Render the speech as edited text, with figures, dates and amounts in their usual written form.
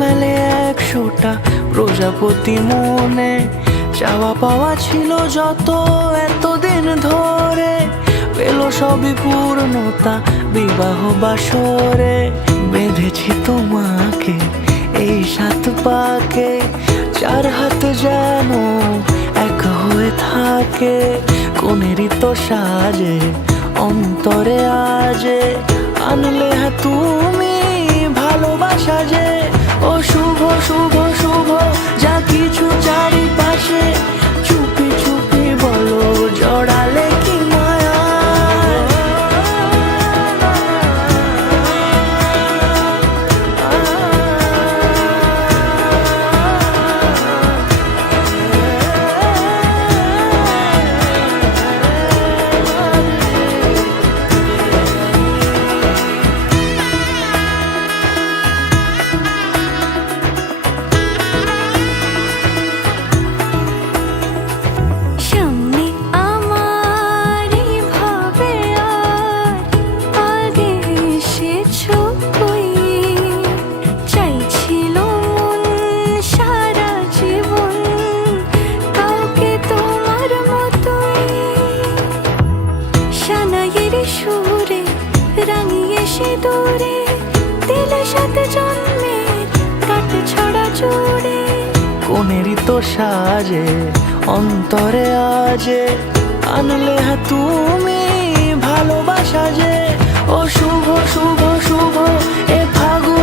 মেলে 100টা প্রজাপতি মনে, চাওয়া পাওয়া ছিল যত এতদিন ধরে, পেল সবই পূর্ণতা বিবাহ বাসরে। বেঁধেছি তোমাকে এই 7 পাকে, 4 হাত যেন এক হয়ে থাকে। কোনেরই তো সাজে অন্তরে আজে, আনলে হ্যাঁ তুমি ভালোবাসা যে। ও শুভ শুভ শুভ যা কিছু চারিপাশে, চুপি চুপি বলো জড়ালে কি মায়া। সুরে রাঙিয়ে সে দূরে দিলে 7 জন্মের কাট ছড়া জুড়ে। কোনেরই তো সাজে অন্তরে আজে, আনলে হ্যাঁ তুমি ভালোবাসা যে। ও শুভ শুভ শুভ এ ফাগুন